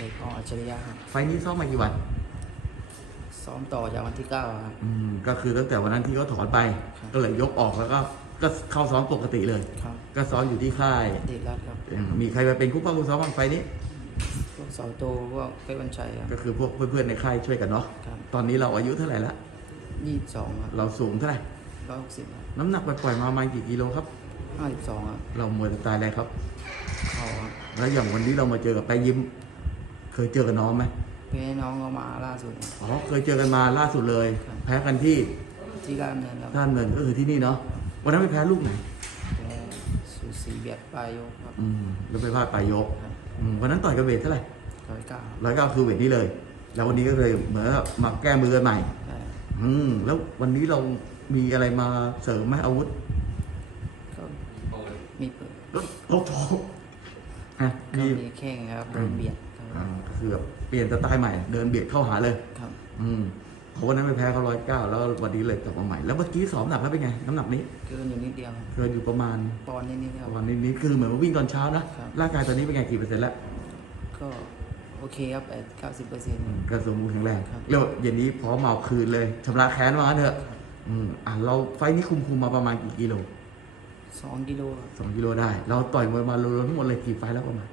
เล็กออัจฉริยะครับไฟล์นี้ซ้อมมากี่วันซ้อมต่อจากวันที่เก้าครับ อืมก็คือตั้งแต่วันนั้นที่เขาถอนไป ครับ ก็เลยยกออกแล้วก็ก็เข้าซ้อมปกติเลย ครับก็ซ้อมอยู่ที่ค่ายติดรัดครับมีใครมาเป็นคู่ป้าคู่ซ้อมบ้างไฟล์นี้ พวกเสาโตพวกเพชรวันชัยครับ ก็คือพวกเพื่อนๆในค่ายช่วยกันเนาะครับตอนนี้เราอายุเท่าไหร่ละยี่สิบสองครับเราสูงเท่าไหร่ร้อยหกสิบครับน้ำหนักปล่อยๆมาประมาณกี่กิโลครับ ห้าสิบสองครับเรามวยสไตล์อะไรครับ เข่าครับแล้วอย่างวันนี้เรามาเจอกับไปยิ้มเค ยเจอกับน้องไหมเพื่อนน้องก็มาล่าสุดครับอ๋อ เคยเจอกันมาล่าสุดเลย ครับ แพ้กันที่ที่การเนินครับท่านเงินก็คือที่นี่เนาะ วันนั้นไปแพ้ลูกไหน แพ้สูสีเบียดปลายยกครับอืมแล้วไปพลาดปลายยกครับอืมวันนั้นต่อยกับเวทเท่าไหร่ร้อยเก้าร้อยเก้าคือเวทนี้เลย แล้ววันนี้ก็เลยเหมือนกับมาแก้มือกันใหม่ได้อืม แล้ววันนี้เรามีอะไรมาเสริมไหมอาวุธก็มีเปิดโอ้โห อะก็มีมีแข้งครับโดนเบียดครับอ่าก็คือแบบเปลี่ยนสไตล์ใหม่ เดินเบียดเข้าหาเลย ครับอืมเพราะวันนั้นไปแพ้เขาร้อยเก้าแล้ววันนี้เลยกลับมาใหม่ แล้วเมื่อกี้สอบหนักแล้วเป็นไง น้ำหนักนี้เกินอยู่นิดเดียวครับเกินอยู่ประมาณปอนด์นิดๆคปรับ ระมาณนี้คือเหมือนว่าวิ่งตอนเช้านะ ครับ ร่างกายตอนนี้เป็นไงกี่เปอร์เซ็นต์แล้วก็โอเคครับแปดเก้าสิบเปอร์เซ็นต์ก็สมบูรณ์แข็งแรงครับแล้วเย็นนี้พร้อมเมาคืนเลยชำระแค้นมาเถอะ อืมอะเราไฟล์นี้คุมคุมมาประมาณกี่กิโล สองกิโลครับสองกิโลได้ เราต่อยมวยมารวมๆทั้งหมดเลยกี่ไฟล์แล้วประมาณ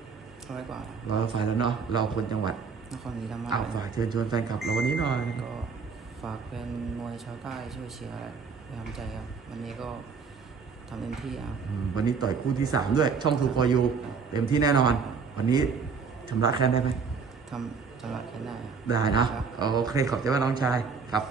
ร้อยกว่าร้อยไฟล์แล้วเนาะเราคนจังหวัดนครศรีธรรมราอ้าวชฝากเชิญชวนแฟนคลับเราวันนี้หน่อยก็ฝากแฟนมวยชาวใต้ช่วยเชียร์เป็นกำลังใจครับ วันนี้ก็ทำเต็มที่ครับ อืมวันนี้ต่อยคู่ที่สามด้วย ช่องทูคอยูเต็มที่แน่นอน วันนี้ชำระแค้นได้ไหมทำจังหวะแค่ได้ครับ ได้นะครับ โอเคขอบใจมากน้องชายครับ